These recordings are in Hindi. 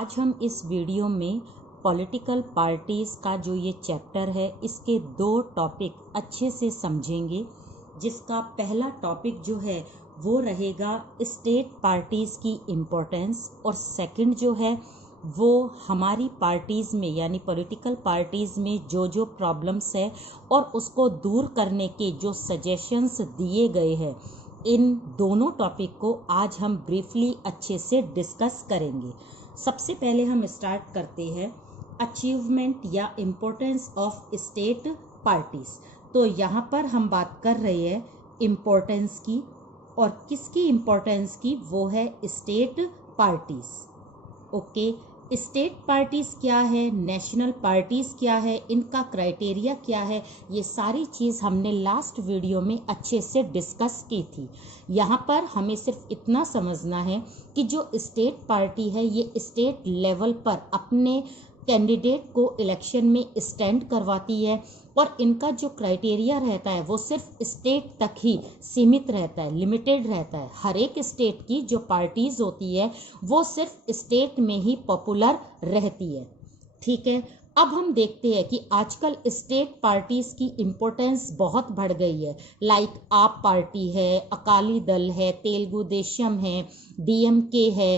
आज हम इस वीडियो में पॉलिटिकल पार्टीज़ का जो ये चैप्टर है इसके दो टॉपिक अच्छे से समझेंगे। जिसका पहला टॉपिक जो है वो रहेगा स्टेट पार्टीज़ की इम्पोर्टेंस और सेकंड जो है वो हमारी पार्टीज़ में यानी पॉलिटिकल पार्टीज़ में जो जो प्रॉब्लम्स है और उसको दूर करने के जो सजेशंस दिए गए हैं, इन दोनों टॉपिक को आज हम ब्रीफली अच्छे से डिस्कस करेंगे। सबसे पहले हम स्टार्ट करते हैं अचीवमेंट या इम्पोर्टेंस ऑफ स्टेट पार्टीज़। तो यहाँ पर हम बात कर रहे हैं इम्पोर्टेंस की, और किसकी इम्पोर्टेंस की, वो है state parties. Okay, state parties क्या है, नेशनल पार्टीज़ क्या है, इनका क्राइटेरिया क्या है, ये सारी चीज़ हमने लास्ट वीडियो में अच्छे से डिस्कस की थी। यहाँ पर हमें सिर्फ इतना समझना है कि जो स्टेट पार्टी है ये स्टेट लेवल पर अपने कैंडिडेट को इलेक्शन में स्टैंड करवाती है और इनका जो क्राइटेरिया रहता है वो सिर्फ स्टेट तक ही सीमित रहता है, लिमिटेड रहता है। हर एक स्टेट की जो पार्टीज़ होती है वो सिर्फ स्टेट में ही पॉपुलर रहती है। ठीक है, अब हम देखते हैं कि आजकल स्टेट पार्टीज़ की इम्पोर्टेंस बहुत बढ़ गई है। लाइक आप पार्टी है, अकाली दल है, तेलुगु देशम है, डीएमके है,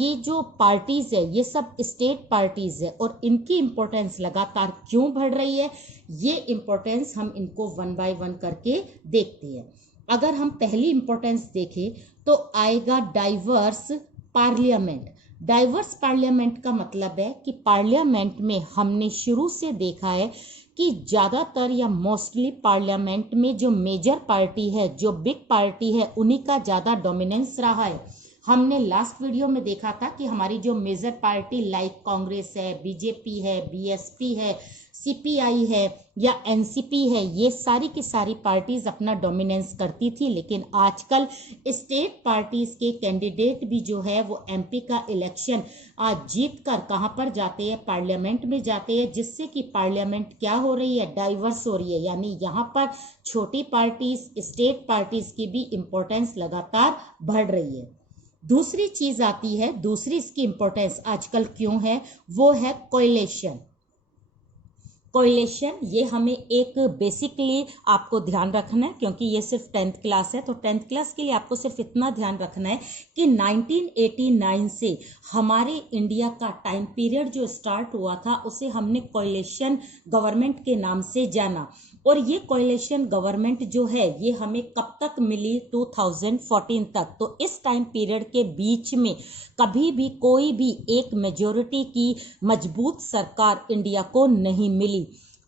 ये जो पार्टीज़ है ये सब स्टेट पार्टीज़ है और इनकी इम्पोर्टेंस लगातार क्यों बढ़ रही है, ये इम्पोर्टेंस हम इनको वन बाय वन करके देखते हैं। अगर हम पहली इम्पोर्टेंस देखें तो आएगा डाइवर्स पार्लियामेंट। डाइवर्स पार्लियामेंट का मतलब है कि पार्लियामेंट में हमने शुरू से देखा है कि ज़्यादातर या मोस्टली पार्लियामेंट में जो मेजर पार्टी है, जो बिग पार्टी है, उन्हीं का ज़्यादा डोमिनेंस रहा है। हमने लास्ट वीडियो में देखा था कि हमारी जो मेजर पार्टी लाइक कांग्रेस है, बीजेपी है, बीएसपी है, सीपीआई है या एनसीपी है, ये सारी की सारी पार्टीज अपना डोमिनेंस करती थी। लेकिन आजकल स्टेट पार्टीज के कैंडिडेट भी जो है वो एमपी का इलेक्शन जीत कर कहाँ पर जाते हैं, पार्लियामेंट में जाते हैं, जिससे कि पार्लियामेंट क्या हो रही है, डाइवर्स हो रही है। यानी यहाँ पर छोटी पार्टीज, स्टेट पार्टीज की भी इम्पोर्टेंस लगातार बढ़ रही है। दूसरी चीज आती है, दूसरी इसकी इम्पोर्टेंस आजकल क्यों है, वो है कोएलिशन। कोएलिशन ये हमें एक बेसिकली आपको ध्यान रखना है, क्योंकि ये सिर्फ 10th क्लास है, तो 10th क्लास के लिए आपको सिर्फ इतना ध्यान रखना है कि 1989 से हमारे इंडिया का टाइम पीरियड जो स्टार्ट हुआ था उसे हमने कोएलिशन गवर्नमेंट के नाम से जाना। और ये कोएलिशन गवर्नमेंट जो है ये हमें कब तक मिली, 2014 तक। तो इस टाइम पीरियड के बीच में कभी भी कोई भी एक मेजॉरिटी की मजबूत सरकार इंडिया को नहीं मिली।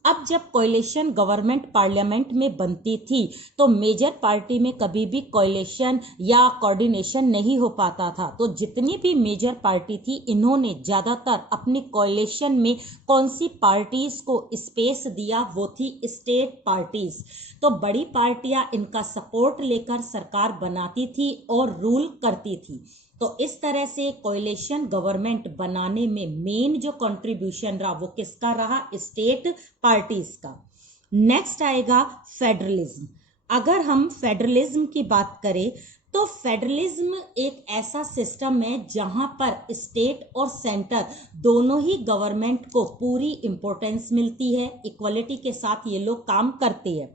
अब जब कोएलिशन गवर्नमेंट पार्लियामेंट में बनती थी तो मेजर पार्टी में कभी भी कोएलिशन या कोऑर्डिनेशन नहीं हो पाता था। तो जितनी भी मेजर पार्टी थी इन्होंने ज़्यादातर अपनी कोएलिशन में कौन सी पार्टीज को स्पेस दिया, वो थी स्टेट पार्टीज। तो बड़ी पार्टियां इनका सपोर्ट लेकर सरकार बनाती थी और रूल करती थी। तो इस तरह से कोएलिशन गवर्नमेंट बनाने में मेन जो कंट्रीब्यूशन रहा वो किसका रहा, स्टेट पार्टीज का। नेक्स्ट आएगा फेडरलिज्म। अगर हम फेडरलिज्म की बात करें तो फेडरलिज्म एक ऐसा सिस्टम है जहां पर स्टेट और सेंटर दोनों ही गवर्नमेंट को पूरी इंपॉर्टेंस मिलती है, इक्वलिटी के साथ ये लोग काम करते हैं।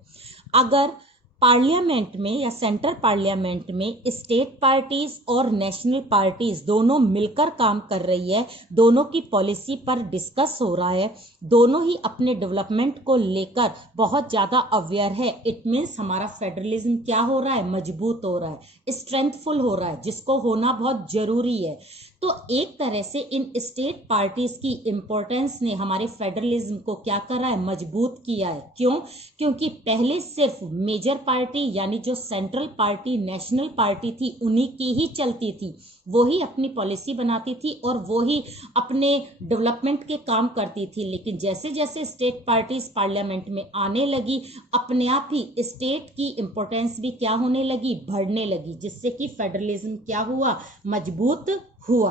अगर पार्लियामेंट में या सेंट्रल पार्लियामेंट में स्टेट पार्टीज और नेशनल पार्टीज दोनों मिलकर काम कर रही है, दोनों की पॉलिसी पर डिस्कस हो रहा है, दोनों ही अपने डेवलपमेंट को लेकर बहुत ज़्यादा अवेयर है, इट मीन्स हमारा फेडरलिज्म क्या हो रहा है, मजबूत हो रहा है, स्ट्रेंथफुल हो रहा है, जिसको होना बहुत जरूरी है। तो एक तरह से इन स्टेट पार्टीज की इम्पोर्टेंस ने हमारे फेडरलिज्म को क्या करा है, मजबूत किया है। क्यों? क्योंकि पहले सिर्फ मेजर पार्टी यानी जो सेंट्रल पार्टी, नेशनल पार्टी थी, उन्हीं की ही चलती थी, वो ही अपनी पॉलिसी बनाती थी और वो ही अपने डेवलपमेंट के काम करती थी। लेकिन जैसे जैसे स्टेट पार्टीज पार्लियामेंट में आने लगी, अपने आप ही स्टेट की इम्पोर्टेंस भी क्या होने लगी, बढ़ने लगी, जिससे कि फेडरलिज्म क्या हुआ, मजबूत हुआ।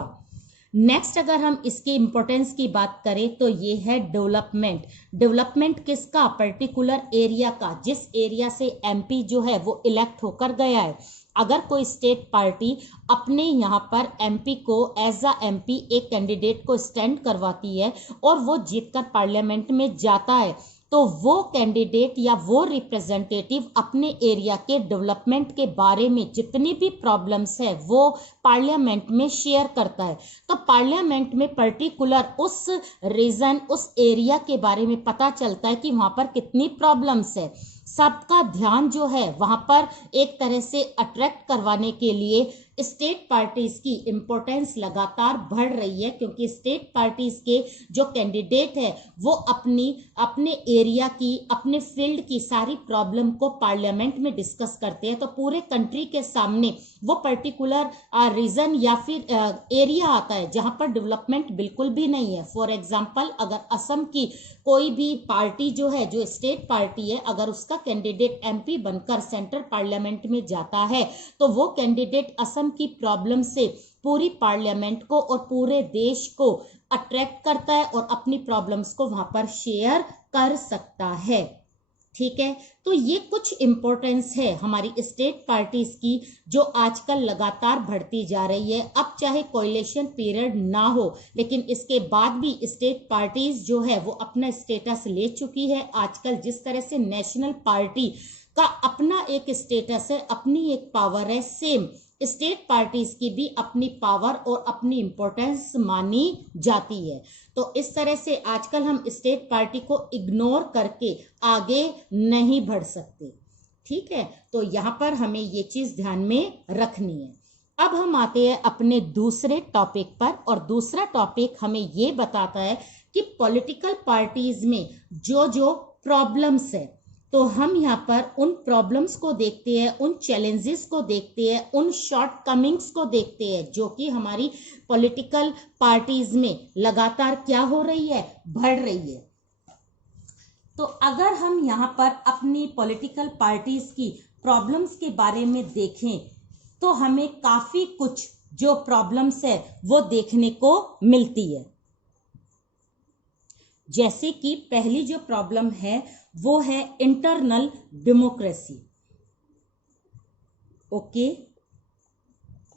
नेक्स्ट अगर हम इसकी इंपॉर्टेंस की बात करें तो ये है डेवलपमेंट। डेवलपमेंट किसका? पर्टिकुलर एरिया का, जिस एरिया से एमपी जो है वो इलेक्ट होकर गया है। अगर कोई स्टेट पार्टी अपने यहाँ पर एमपी को एज अ एमपी एक कैंडिडेट को स्टैंड करवाती है और वो जीतकर पार्लियामेंट में जाता है, तो वो कैंडिडेट या वो रिप्रेजेंटेटिव अपने एरिया के डेवलपमेंट के बारे में जितनी भी प्रॉब्लम्स है वो पार्लियामेंट में शेयर करता है। तो पार्लियामेंट में पर्टिकुलर उस रीजन, उस एरिया के बारे में पता चलता है कि वहां पर कितनी प्रॉब्लम्स है। सबका ध्यान जो है वहां पर एक तरह से अट्रैक्ट करवाने के लिए स्टेट पार्टीज की इंपॉर्टेंस लगातार बढ़ रही है, क्योंकि स्टेट पार्टीज के जो कैंडिडेट है वो अपने एरिया की, अपने फील्ड की सारी प्रॉब्लम को पार्लियामेंट में डिस्कस करते हैं। तो पूरे कंट्री के सामने वो पर्टिकुलर रीजन या फिर एरिया आता है जहां पर डेवलपमेंट बिल्कुल भी नहीं है। फॉर एग्जांपल, अगर असम की कोई भी पार्टी जो है, जो स्टेट पार्टी है, अगर उसका कैंडिडेट एमपी बनकर सेंट्रल पार्लियामेंट में जाता है तो वो कैंडिडेट असम की प्रॉब्लम से पूरी पार्लियामेंट को और पूरे देश को अट्रैक्ट करता है और अपनी प्रॉब्लम्स को वहां पर शेयर कर सकता है। ठीक है, तो ये कुछ इंपॉर्टेंस है हमारी स्टेट पार्टीज की जो आजकल लगातार बढ़ती जा रही है। अब चाहे कोएलिशन पीरियड ना हो, लेकिन इसके बाद भी स्टेट पार्टीज जो है वो अपना स्टेटस ले चुकी है। आजकल जिस तरह से नेशनल पार्टी का अपना एक स्टेटस है, अपनी एक पावर है, सेम स्टेट पार्टीज की भी अपनी पावर और अपनी इंपॉर्टेंस मानी जाती है। तो इस तरह से आजकल हम स्टेट पार्टी को इग्नोर करके आगे नहीं बढ़ सकते। ठीक है, तो यहां पर हमें ये चीज ध्यान में रखनी है। अब हम आते हैं अपने दूसरे टॉपिक पर, और दूसरा टॉपिक हमें ये बताता है कि पॉलिटिकल पार्टीज में जो जो प्रॉब्लम्स है, तो हम यहाँ पर उन प्रॉब्लम्स को देखते हैं, उन चैलेंजेस को देखते हैं, उन शॉर्ट कमिंग्स को देखते हैं जो कि हमारी पॉलिटिकल पार्टीज में लगातार क्या हो रही है, बढ़ रही है। तो अगर हम यहाँ पर अपनी पॉलिटिकल पार्टीज की प्रॉब्लम्स के बारे में देखें तो हमें काफी कुछ जो प्रॉब्लम्स है वो देखने को मिलती है। जैसे कि पहली जो प्रॉब्लम है वो है internal democracy. Okay,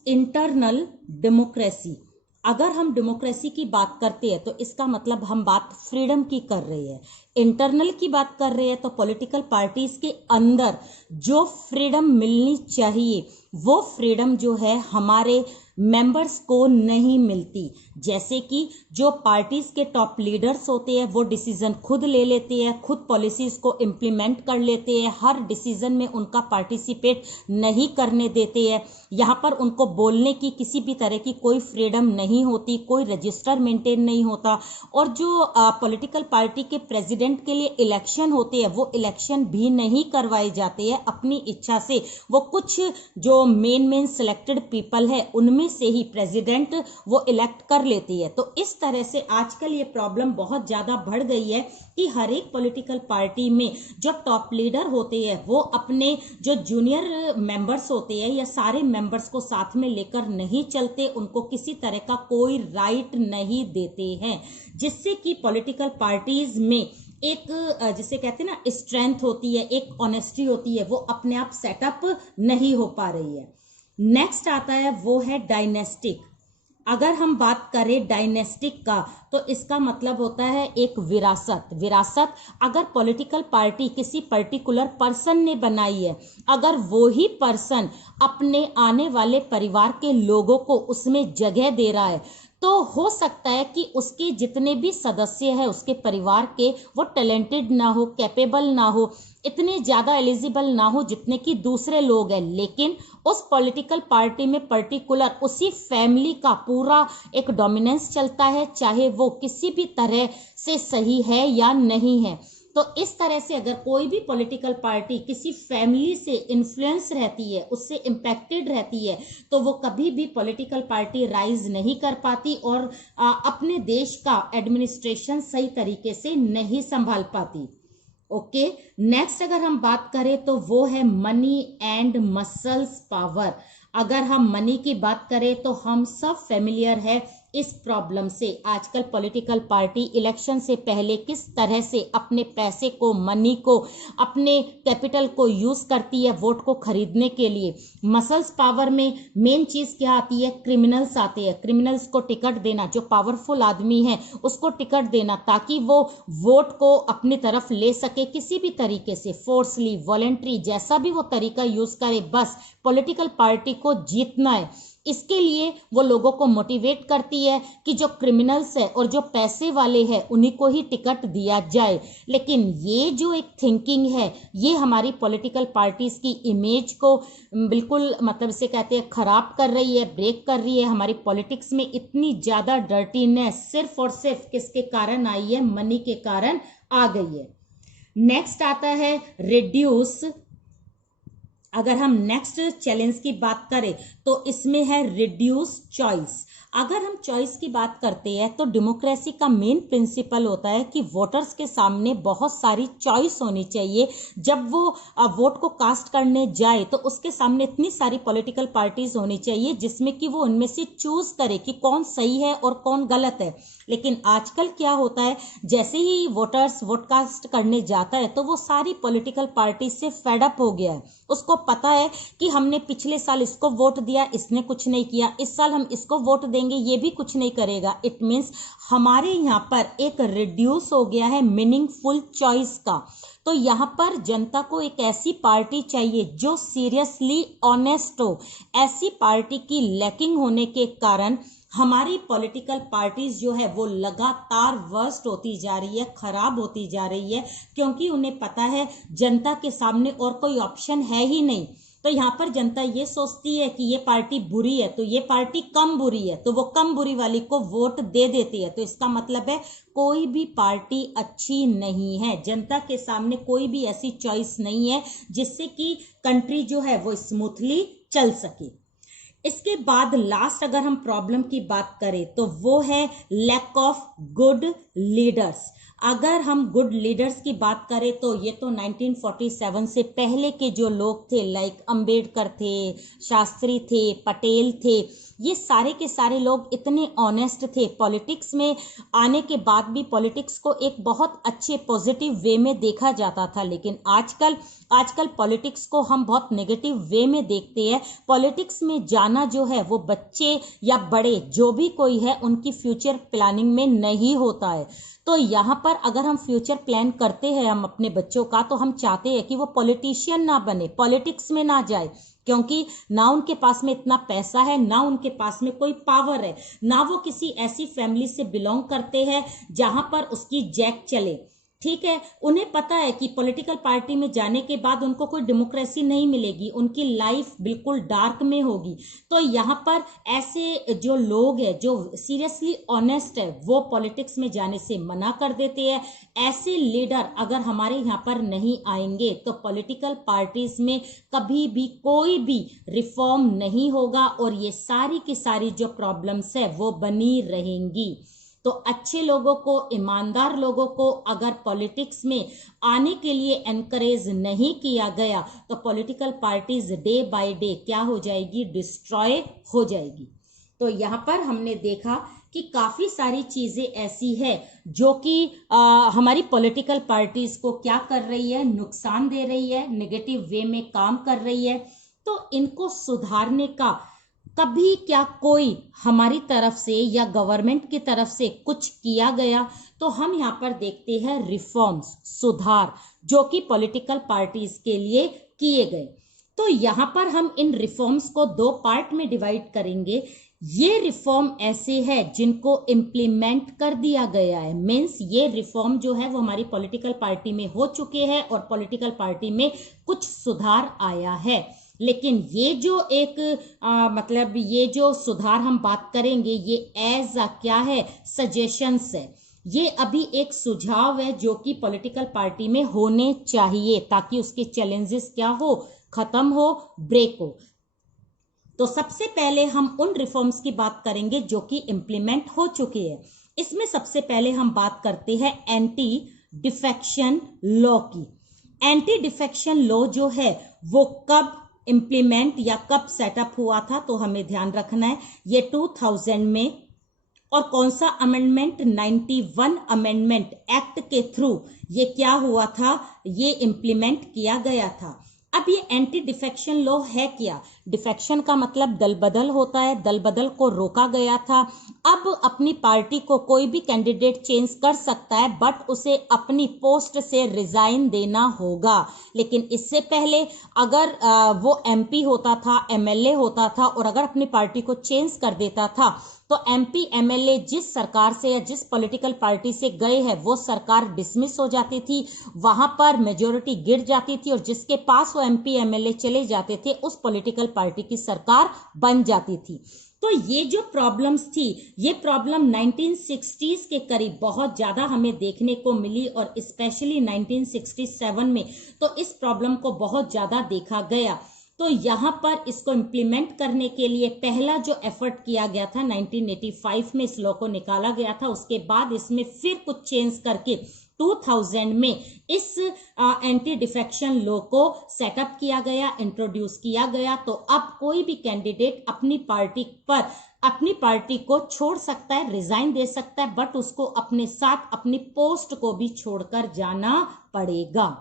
internal democracy. अगर हम डेमोक्रेसी की बात करते हैं तो इसका मतलब हम बात फ्रीडम की कर रहे हैं। इंटरनल की बात कर रहे हैं तो पॉलिटिकल पार्टीज के अंदर जो फ्रीडम मिलनी चाहिए वो फ्रीडम जो है हमारे मेंबर्स को नहीं मिलती। जैसे कि जो पार्टीज के टॉप लीडर्स होते हैं वो डिसीजन खुद ले लेते हैं, खुद पॉलिसीज को इम्प्लीमेंट कर लेते हैं, हर डिसीजन में उनका पार्टिसिपेट नहीं करने देते हैं। यहाँ पर उनको बोलने की किसी भी तरह की कोई फ्रीडम नहीं होती, कोई रजिस्टर मेंटेन नहीं होता। और जो पॉलिटिकल पार्टी के प्रेसिडेंट के लिए इलेक्शन होते हैं वो इलेक्शन भी नहीं करवाए जाते हैं अपनी इच्छा से। वो कुछ जो मेन सिलेक्टेड पीपल है उनमें से ही प्रेसिडेंट वो इलेक्ट कर लेती है। तो इस तरह से आजकल ये प्रॉब्लम बहुत ज्यादा बढ़ गई है कि हर एक पॉलिटिकल पार्टी में जो टॉप लीडर होते हैं वो अपने जो जूनियर मेंबर्स होते हैं या सारे मेंबर्स को साथ में लेकर नहीं चलते, उनको किसी तरह का कोई राइट नहीं देते हैं, जिससे कि पॉलिटिकल पार्टीज में एक जिसे कहते हैं ना स्ट्रेंथ होती है, एक ऑनेस्टी होती है, वो अपने आप सेटअप नहीं हो पा रही है। नेक्स्ट आता है वो है डायनेस्टिक। अगर हम बात करें डायनेस्टिक का तो इसका मतलब होता है एक विरासत। विरासत अगर पॉलिटिकल पार्टी किसी पर्टिकुलर पर्सन ने बनाई है, अगर वो ही पर्सन अपने आने वाले परिवार के लोगों को उसमें जगह दे रहा है तो हो सकता है कि उसके जितने भी सदस्य हैं उसके परिवार के वो टैलेंटेड ना हो, कैपेबल ना हो, इतने ज़्यादा एलिजिबल ना हो जितने कि दूसरे लोग हैं, लेकिन उस पॉलिटिकल पार्टी में पर्टिकुलर उसी फैमिली का पूरा एक डोमिनेंस चलता है, चाहे वो किसी भी तरह से सही है या नहीं है। तो इस तरह से अगर कोई भी पॉलिटिकल पार्टी किसी फैमिली से इन्फ्लुएंस रहती है, उससे इम्पैक्टेड रहती है, तो वो कभी भी पॉलिटिकल पार्टी राइज नहीं कर पाती और अपने देश का एडमिनिस्ट्रेशन सही तरीके से नहीं संभाल पाती। ओके, नेक्स्ट अगर हम बात करें तो वो है मनी एंड मसल्स पावर। अगर हम मनी की बात करें तो हम सब फेमिलियर है इस प्रॉब्लम से आजकल पॉलिटिकल पार्टी इलेक्शन से पहले किस तरह से अपने पैसे को, मनी को, अपने कैपिटल को यूज करती है वोट को खरीदने के लिए। मसल्स पावर में मेन चीज क्या आती है? क्रिमिनल्स आते हैं। क्रिमिनल्स को टिकट देना, जो पावरफुल आदमी है उसको टिकट देना ताकि वो वोट को अपनी तरफ ले सके किसी भी तरीके से, फोर्सली, वॉलेंट्री, जैसा भी वो तरीका यूज करे, बस पॉलिटिकल पार्टी को जीतना है। इसके लिए वो लोगों को मोटिवेट करती है कि जो क्रिमिनल्स है और जो पैसे वाले हैं उन्हीं को ही टिकट दिया जाए। लेकिन ये जो एक थिंकिंग है ये हमारी पॉलिटिकल पार्टीज की इमेज को बिल्कुल मतलब से कहते हैं खराब कर रही है, ब्रेक कर रही है। हमारी पॉलिटिक्स में इतनी ज्यादा डर्टीनेस सिर्फ और सिर्फ किसके कारण आई है? मनी के कारण आ गई है। नेक्स्ट आता है रिड्यूस। अगर हम नेक्स्ट चैलेंज की बात करें तो इसमें है रिड्यूस चॉइस। अगर हम चॉइस की बात करते हैं तो डेमोक्रेसी का मेन प्रिंसिपल होता है कि वोटर्स के सामने बहुत सारी चॉइस होनी चाहिए। जब वो वोट को कास्ट करने जाए तो उसके सामने इतनी सारी पॉलिटिकल पार्टीज होनी चाहिए जिसमें कि वो उनमें से चूज करे कि कौन सही है और कौन गलत है। लेकिन आजकल क्या होता है, जैसे ही वोटर्स वोट कास्ट करने जाता है तो वो सारी पॉलिटिकल पार्टी से फेड अप हो गया है। उसको पता है कि हमने पिछले साल इसको वोट दिया, इसने कुछ नहीं किया, इस साल हम इसको वोट देंगे, ये भी कुछ नहीं करेगा। इट मीन्स हमारे यहाँ पर एक रिड्यूस हो गया है मीनिंगफुल चॉइस का। तो यहाँ पर जनता को एक ऐसी पार्टी चाहिए जो सीरियसली ऑनेस्ट हो। ऐसी पार्टी की लैकिंग होने के कारण हमारी पॉलिटिकल पार्टीज जो है वो लगातार वर्स्ट होती जा रही है, खराब होती जा रही है, क्योंकि उन्हें पता है जनता के सामने और कोई ऑप्शन है ही नहीं। तो यहाँ पर जनता ये सोचती है कि ये पार्टी बुरी है तो ये पार्टी कम बुरी है, तो वो कम बुरी वाली को वोट दे देती है। तो इसका मतलब है कोई भी पार्टी अच्छी नहीं है। जनता के सामने कोई भी ऐसी चॉइस नहीं है जिससे कि कंट्री जो है वो स्मूथली चल सके। इसके बाद लास्ट अगर हम प्रॉब्लम की बात करें तो वो है लैक ऑफ गुड लीडर्स। अगर हम गुड लीडर्स की बात करें तो ये तो 1947 से पहले के जो लोग थे, लाइक अंबेडकर थे, शास्त्री थे, पटेल थे, ये सारे के सारे लोग इतने ऑनेस्ट थे। पॉलिटिक्स में आने के बाद भी पॉलिटिक्स को एक बहुत अच्छे पॉजिटिव वे में देखा जाता था। लेकिन आजकल पॉलिटिक्स को हम बहुत नेगेटिव वे में देखते हैं। पॉलिटिक्स में जाना जो है वो बच्चे या बड़े जो भी कोई है उनकी फ्यूचर प्लानिंग में नहीं होता है। तो यहाँ पर अगर हम फ्यूचर प्लान करते हैं हम अपने बच्चों का, तो हम चाहते हैं कि वो पॉलिटिशियन ना बने, पॉलिटिक्स में ना जाए, क्योंकि ना उनके पास में इतना पैसा है, ना उनके पास में कोई पावर है, ना वो किसी ऐसी फैमिली से बिलोंग करते हैं जहां पर उसकी जैक चले। ठीक है, उन्हें पता है कि पॉलिटिकल पार्टी में जाने के बाद उनको कोई डेमोक्रेसी नहीं मिलेगी, उनकी लाइफ बिल्कुल डार्क में होगी। तो यहाँ पर ऐसे जो लोग हैं जो सीरियसली ऑनेस्ट है वो पॉलिटिक्स में जाने से मना कर देते हैं। ऐसे लीडर अगर हमारे यहाँ पर नहीं आएंगे तो पॉलिटिकल पार्टीज में कभी भी कोई भी रिफॉर्म नहीं होगा और ये सारी की सारी जो प्रॉब्लम्स है वो बनी रहेंगी। तो अच्छे लोगों को, ईमानदार लोगों को अगर पॉलिटिक्स में आने के लिए एनकरेज नहीं किया गया तो political parties day by day क्या हो जाएगी? डिस्ट्रॉय हो जाएगी। तो यहाँ पर हमने देखा कि काफी सारी चीजें ऐसी है जो कि हमारी पॉलिटिकल पार्टीज को क्या कर रही है? नुकसान दे रही है, नेगेटिव वे में काम कर रही है। तो इनको सुधारने का कभी क्या कोई हमारी तरफ से या गवर्नमेंट की तरफ से कुछ किया गया? तो हम यहाँ पर देखते हैं रिफॉर्म्स, सुधार जो कि पॉलिटिकल पार्टीज के लिए किए गए। तो यहाँ पर हम इन रिफॉर्म्स को दो पार्ट में डिवाइड करेंगे। ये रिफॉर्म ऐसे है जिनको इम्प्लीमेंट कर दिया गया है, मीन्स ये रिफॉर्म जो है वो हमारी पॉलिटिकल पार्टी में हो चुके हैं और पॉलिटिकल पार्टी में कुछ सुधार आया है। लेकिन ये जो एक मतलब ये जो सुधार हम बात करेंगे ये एज क्या है? सजेशंस है। ये अभी एक सुझाव है जो कि पॉलिटिकल पार्टी में होने चाहिए ताकि उसके चैलेंजेस क्या हो? खत्म हो, ब्रेक हो। तो सबसे पहले हम उन रिफॉर्म्स की बात करेंगे जो कि इम्प्लीमेंट हो चुके हैं। इसमें सबसे पहले हम बात करते हैं एंटी डिफेक्शन लॉ की। एंटी डिफेक्शन लॉ जो है वो कब इम्प्लीमेंट या कब सेटअप हुआ था? तो हमें ध्यान रखना है ये 2000 में और कौन सा अमेंडमेंट, 91 अमेंडमेंट एक्ट के थ्रू ये क्या हुआ था, ये इंप्लीमेंट किया गया था। अब ये एंटी डिफेक्शन लॉ है क्या? डिफेक्शन का मतलब दल बदल होता है, दल बदल को रोका गया था। अब अपनी पार्टी को कोई भी कैंडिडेट चेंज कर सकता है, बट उसे अपनी पोस्ट से रिजाइन देना होगा। लेकिन इससे पहले अगर वो एमपी होता था, एमएलए होता था, और अगर अपनी पार्टी को चेंज कर देता था, तो एमपी एमएलए जिस सरकार से या जिस पॉलिटिकल पार्टी से गए हैं वो सरकार डिसमिस हो जाती थी, वहां पर मेजोरिटी गिर जाती थी, और जिसके पास वो एमपी एमएलए चले जाते थे उस पॉलिटिकल पार्टी की सरकार बन जाती थी। तो ये जो प्रॉब्लम्स थी, ये प्रॉब्लम 1960s के करीब बहुत ज्यादा हमें देखने को मिली, और स्पेशली 1967 में तो इस प्रॉब्लम को बहुत ज्यादा देखा गया। तो यहाँ पर इसको इम्प्लीमेंट करने के लिए पहला जो एफर्ट किया गया था 1985 में इस लॉ को निकाला गया था। उसके बाद इसमें फिर कुछ चेंज करके 2000 में इस एंटी डिफेक्शन लॉ को सेटअप किया गया, इंट्रोड्यूस किया गया। तो अब कोई भी कैंडिडेट अपनी पार्टी को छोड़ सकता है, रिजाइन दे सकता है, बट उसको अपने साथ अपनी पोस्ट को भी छोड़कर जाना पड़ेगा।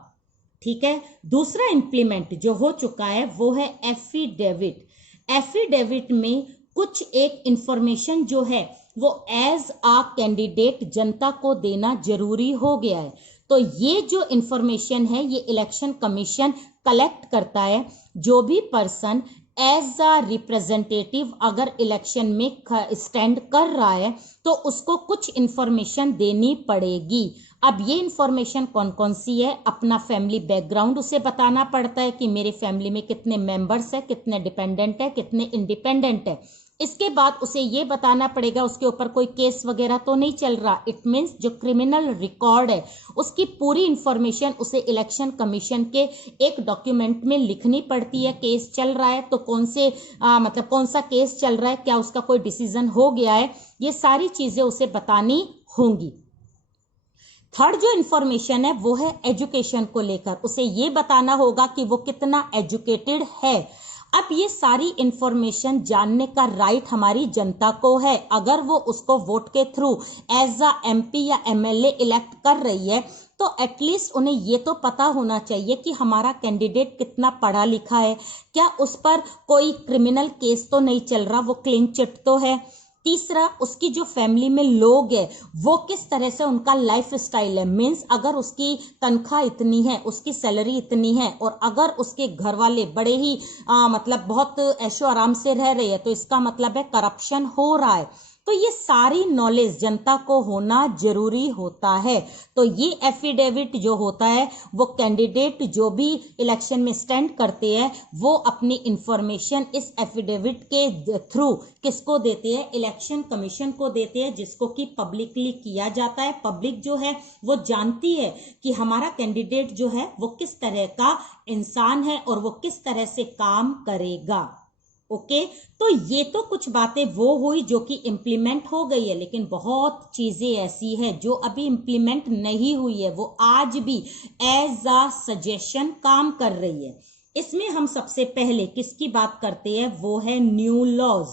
ठीक है। दूसरा इंप्लीमेंट जो हो चुका है वो है एफिडेविट। एफिडेविट में कुछ एक इंफॉर्मेशन जो है वो एज आ कैंडिडेट जनता को देना जरूरी हो गया है। तो ये जो इंफॉर्मेशन है ये इलेक्शन कमीशन कलेक्ट करता है। जो भी पर्सन एज अ रिप्रेजेंटेटिव अगर इलेक्शन में स्टैंड कर रहा है तो उसको कुछ इंफॉर्मेशन देनी पड़ेगी। अब ये इंफॉर्मेशन कौन कौन सी है? अपना फैमिली बैकग्राउंड उसे बताना पड़ता है कि मेरे फैमिली में कितने मेंबर्स है, कितने डिपेंडेंट है, कितने इंडिपेंडेंट है। इसके बाद उसे ये बताना पड़ेगा उसके ऊपर कोई केस वगैरह तो नहीं चल रहा। इट मीन्स जो क्रिमिनल रिकॉर्ड है उसकी पूरी इंफॉर्मेशन उसे इलेक्शन कमीशन के एक डॉक्यूमेंट में लिखनी पड़ती है। केस चल रहा है तो कौन सा केस चल रहा है, क्या उसका कोई डिसीजन हो गया है, ये सारी चीजें उसे बतानी होंगी। थर्ड जो इंफॉर्मेशन है वो है एजुकेशन को लेकर। उसे ये बताना होगा कि वो कितना एजुकेटेड है। अब ये सारी इंफॉर्मेशन जानने का राइट हमारी जनता को है। अगर वो उसको वोट के थ्रू एज अ एमपी या एमएलए इलेक्ट कर रही है तो एटलीस्ट उन्हें ये तो पता होना चाहिए कि हमारा कैंडिडेट कितना पढ़ा लिखा है, क्या उस पर कोई क्रिमिनल केस तो नहीं चल रहा, वो क्लीन चिट तो है। तीसरा, उसकी जो फैमिली में लोग है वो किस तरह से उनका लाइफ स्टाइल है। मीन्स अगर उसकी तनख्वाह इतनी है, उसकी सैलरी इतनी है, और अगर उसके घर वाले बड़े ही बहुत ऐशो आराम से रह रहे हैं तो इसका मतलब है करप्शन हो रहा है। तो ये सारी नॉलेज जनता को होना जरूरी होता है। तो ये एफिडेविट जो होता है वो कैंडिडेट जो भी इलेक्शन में स्टैंड करते हैं वो अपनी इंफॉर्मेशन इस एफिडेविट के थ्रू किसको देते हैं? इलेक्शन कमीशन को देते हैं, जिसको कि पब्लिकली किया जाता है। पब्लिक जो है वो जानती है कि हमारा कैंडिडेट जो है वो किस तरह का इंसान है और वो किस तरह से काम करेगा। ओके, तो ये तो कुछ बातें वो हुई जो कि इम्प्लीमेंट हो गई है, लेकिन बहुत चीजें ऐसी है जो अभी इम्प्लीमेंट नहीं हुई है, वो आज भी एज अ सजेशन काम कर रही है। इसमें हम सबसे पहले किसकी बात करते हैं? वो है न्यू लॉज,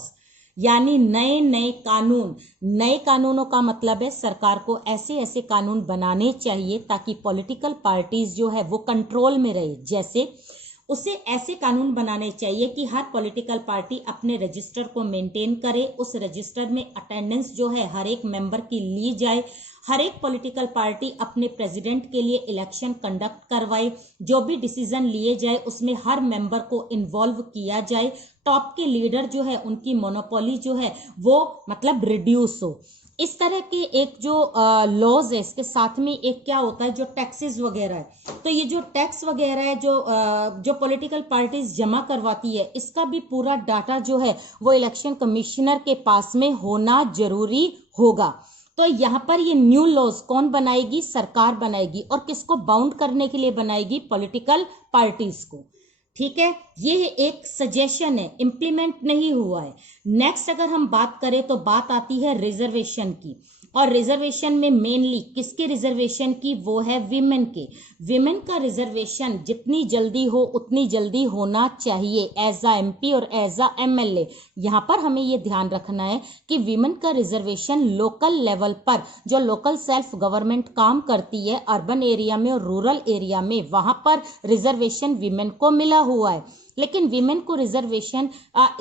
यानी नए नए कानून। नए कानूनों का मतलब है सरकार को ऐसे ऐसे कानून बनाने चाहिए ताकि पॉलिटिकल पार्टीज जो है वो कंट्रोल में रहे। जैसे उसे ऐसे कानून बनाने चाहिए कि हर पॉलिटिकल पार्टी अपने रजिस्टर को मेंटेन करे, उस रजिस्टर में अटेंडेंस जो है हर एक मेंबर की ली जाए, हर एक पॉलिटिकल पार्टी अपने प्रेसिडेंट के लिए इलेक्शन कंडक्ट करवाए, जो भी डिसीजन लिए जाए उसमें हर मेंबर को इन्वॉल्व किया जाए, टॉप के लीडर जो है उनकी मोनोपोली जो है वो रिड्यूस हो। इस तरह के एक जो लॉज है, इसके साथ में एक क्या होता है, जो टैक्सेस वगैरह है, तो ये जो टैक्स वगैरह है जो पॉलिटिकल पार्टीज जमा करवाती है, इसका भी पूरा डाटा जो है वो इलेक्शन कमिश्नर के पास में होना जरूरी होगा। तो यहाँ पर ये न्यू लॉज कौन बनाएगी? सरकार बनाएगी। और किसको बाउंड करने के लिए बनाएगी? पॉलिटिकल पार्टीज को। ठीक है, ये एक सजेशन है, इंप्लीमेंट नहीं हुआ है। नेक्स्ट अगर हम बात करें तो बात आती है रिजर्वेशन की। और रिजर्वेशन में मेनली किसके रिजर्वेशन की, वो है विमेन के। विमेन का रिजर्वेशन जितनी जल्दी हो उतनी जल्दी होना चाहिए एज अ एमपी और एज अ एमएलए। यहाँ पर हमें ये ध्यान रखना है कि विमेन का रिजर्वेशन लोकल लेवल पर, जो लोकल सेल्फ गवर्नमेंट काम करती है अर्बन एरिया में और रूरल एरिया में, वहां पर रिजर्वेशन विमेन को मिला हुआ है। लेकिन विमेन को रिजर्वेशन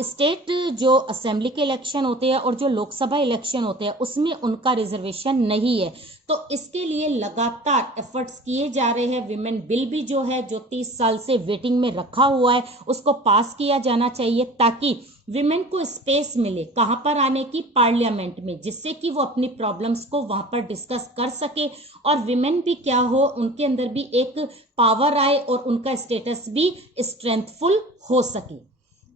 स्टेट जो असेंबली के इलेक्शन होते हैं और जो लोकसभा इलेक्शन होते हैं उसमें उनका रिजर्वेशन नहीं है। तो इसके लिए लगातार एफर्ट्स किए जा रहे हैं। विमेन बिल भी जो है, जो 30 साल से वेटिंग में रखा हुआ है, उसको पास किया जाना चाहिए ताकि विमेन को स्पेस मिले। कहां पर आने की, पार्लियामेंट में, जिससे कि वो अपनी प्रॉब्लम्स को वहां पर डिस्कस कर सके और विमेन भी क्या हो, उनके अंदर भी एक पावर आए और उनका स्टेटस भी स्ट्रेंथफुल हो सके।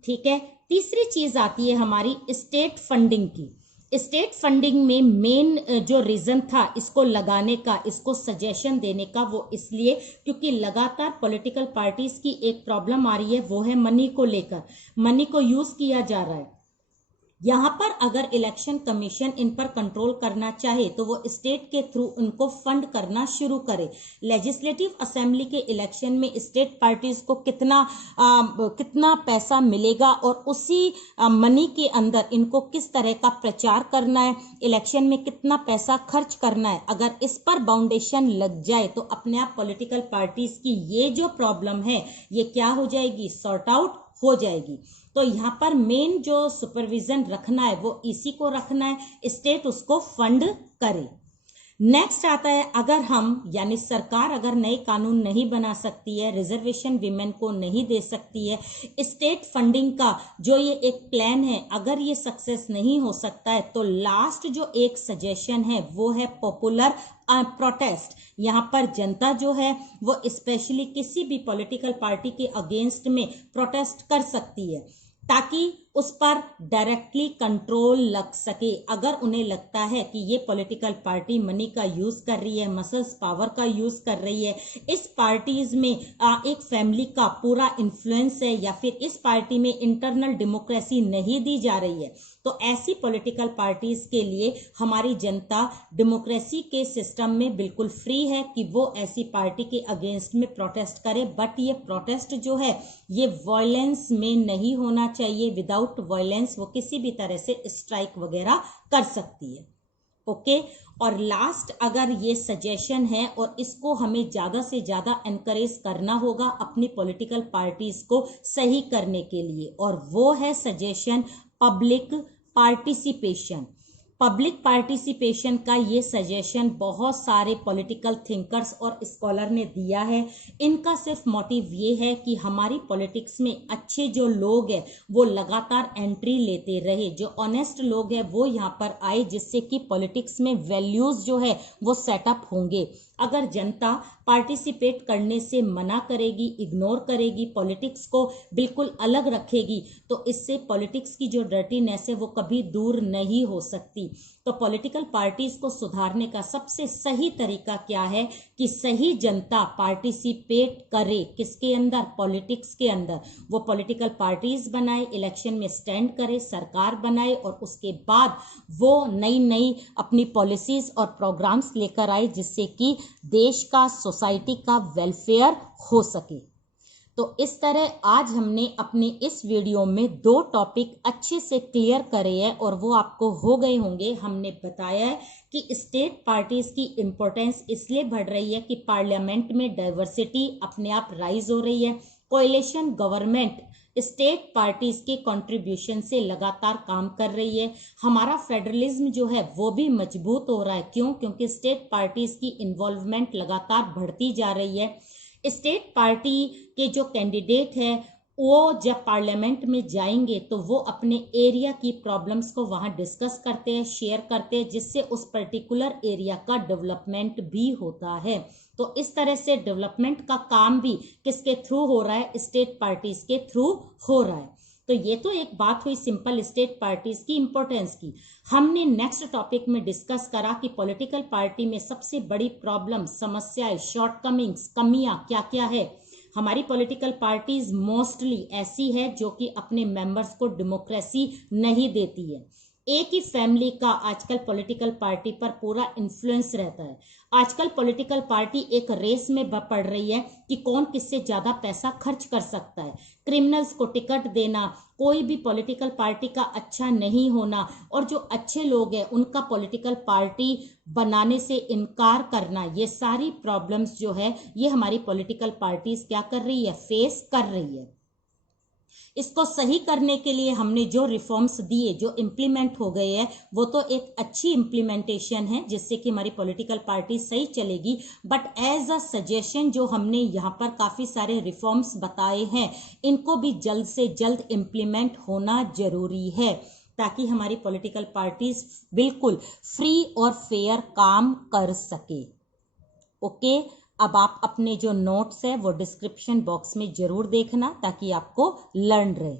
ठीक है। तीसरी चीज आती है हमारी स्टेट फंडिंग की। स्टेट फंडिंग में मेन जो रीजन था इसको लगाने का, इसको सजेशन देने का, वो इसलिए क्योंकि लगातार पॉलिटिकल पार्टीज की एक प्रॉब्लम आ रही है, वो है मनी को लेकर। मनी को यूज किया जा रहा है। यहाँ पर अगर इलेक्शन कमीशन इन पर कंट्रोल करना चाहे तो वो स्टेट के थ्रू उनको फंड करना शुरू करे। लेजिस्लेटिव असेंबली के इलेक्शन में स्टेट पार्टीज को कितना पैसा मिलेगा और उसी मनी के अंदर इनको किस तरह का प्रचार करना है, इलेक्शन में कितना पैसा खर्च करना है, अगर इस पर बाउंडेशन लग जाए तो अपने आप पॉलिटिकल पार्टीज की ये जो प्रॉब्लम है ये क्या हो जाएगी, सॉर्ट आउट हो जाएगी। तो यहाँ पर मेन जो सुपरविजन रखना है वो इसी को रखना है, स्टेट उसको फंड करे। नेक्स्ट आता है, अगर हम यानी सरकार अगर नए कानून नहीं बना सकती है, रिजर्वेशन विमेन को नहीं दे सकती है, स्टेट फंडिंग का जो ये एक प्लान है अगर ये सक्सेस नहीं हो सकता है, तो लास्ट जो एक सजेशन है वो है पॉपुलर प्रोटेस्ट। यहाँ पर जनता जो है वो स्पेशली किसी भी पॉलिटिकल पार्टी के अगेंस्ट में प्रोटेस्ट कर सकती है ताकि उस पर डायरेक्टली कंट्रोल लग सके। अगर उन्हें लगता है कि ये पॉलिटिकल पार्टी मनी का यूज कर रही है, मसल्स पावर का यूज कर रही है, इस पार्टीज में एक फैमिली का पूरा इन्फ्लुएंस है या फिर इस पार्टी में इंटरनल डेमोक्रेसी नहीं दी जा रही है, तो ऐसी पॉलिटिकल पार्टीज के लिए हमारी जनता डेमोक्रेसी के सिस्टम में बिल्कुल फ्री है कि वो ऐसी पार्टी के अगेंस्ट में प्रोटेस्ट करे। बट ये प्रोटेस्ट जो है ये वायलेंस में नहीं होना चाहिए। विदाउट वायलेंस वो किसी भी तरह से स्ट्राइक वगैरह कर सकती है। ओके। और लास्ट अगर ये सजेशन है और इसको हमें ज्यादा से ज्यादा एनकरेज करना होगा अपनी पॉलिटिकल पार्टीज को सही करने के लिए, और वो है suggestion public participation. Public participation का ये सजेशन बहुत सारे पॉलिटिकल थिंकर्स और स्कॉलर ने दिया है। इनका सिर्फ मोटिव ये है कि हमारी पॉलिटिक्स में अच्छे जो लोग हैं वो लगातार एंट्री लेते रहे, जो ऑनेस्ट लोग हैं वो यहाँ पर आए, जिससे कि पॉलिटिक्स में वैल्यूज जो है वो सेटअप होंगे। अगर जनता पार्टिसिपेट करने से मना करेगी, इग्नोर करेगी, पॉलिटिक्स को बिल्कुल अलग रखेगी, तो इससे पॉलिटिक्स की जो डर्टीनेस है वो कभी दूर नहीं हो सकती। तो पॉलिटिकल पार्टीज को सुधारने का सबसे सही तरीका क्या है कि सही जनता पार्टिसिपेट करे, किसके अंदर, पॉलिटिक्स के अंदर। वो पॉलिटिकल पार्टीज बनाए, इलेक्शन में स्टैंड करे, सरकार बनाए और उसके बाद वो नई नई अपनी पॉलिसीज और प्रोग्राम्स लेकर आए जिससे कि देश का, सोसाइटी का वेलफेयर हो सके। तो इस तरह आज हमने अपने इस वीडियो में 2 टॉपिक अच्छे से क्लियर करे हैं और वो आपको हो गए होंगे। हमने बताया है कि स्टेट पार्टीज की इम्पोर्टेंस इसलिए बढ़ रही है कि पार्लियामेंट में डाइवर्सिटी अपने आप राइज हो रही है। कोएलिशन गवर्नमेंट स्टेट पार्टीज के कंट्रीब्यूशन से लगातार काम कर रही है। हमारा फेडरलिज्म जो है वो भी मजबूत हो रहा है। क्यों? क्योंकि स्टेट पार्टीज की इन्वॉल्वमेंट लगातार बढ़ती जा रही है। स्टेट पार्टी के जो कैंडिडेट है वो जब पार्लियामेंट में जाएंगे तो वो अपने एरिया की प्रॉब्लम्स को वहां डिस्कस करते हैं, शेयर करते हैं, जिससे उस पर्टिकुलर एरिया का डेवलपमेंट भी होता है। तो इस तरह से डेवलपमेंट का काम भी किसके थ्रू हो रहा है? स्टेट पार्टीज के थ्रू हो रहा है। तो ये तो एक बात हुई सिंपल स्टेट पार्टीज की इंपॉर्टेंस की। हमने नेक्स्ट टॉपिक में डिस्कस करा कि पॉलिटिकल पार्टी में सबसे बड़ी प्रॉब्लम, समस्याएं, शॉर्टकमिंग्स, कमियां क्या क्या है। हमारी पॉलिटिकल पार्टीज मोस्टली ऐसी है जो कि अपने मेंबर्स को डेमोक्रेसी नहीं देती है। एक ही फैमिली का आजकल पॉलिटिकल पार्टी पर पूरा इन्फ्लुएंस रहता है। आजकल पॉलिटिकल पार्टी एक रेस में पड़ रही है कि कौन किससे ज्यादा पैसा खर्च कर सकता है। क्रिमिनल्स को टिकट देना, कोई भी पॉलिटिकल पार्टी का अच्छा नहीं होना, और जो अच्छे लोग हैं उनका पॉलिटिकल पार्टी बनाने से इनकार करना, ये सारी प्रॉब्लम्स जो है ये हमारी पॉलिटिकल पार्टीज क्या कर रही है, फेस कर रही है। इसको सही करने के लिए हमने जो रिफॉर्म्स दिए, जो इम्प्लीमेंट हो गए हैं, वो तो एक अच्छी इम्प्लीमेंटेशन है जिससे कि हमारी पॉलिटिकल पार्टी सही चलेगी। बट एज अ सजेशन जो हमने यहाँ पर काफी सारे रिफॉर्म्स बताए हैं, इनको भी जल्द से जल्द इम्प्लीमेंट होना जरूरी है ताकि हमारी पॉलिटिकल पार्टीज बिल्कुल फ्री और फेयर काम कर सके। ओके, अब आप अपने जो नोट्स है वो डिस्क्रिप्शन बॉक्स में जरूर देखना ताकि आपको लर्न रहे।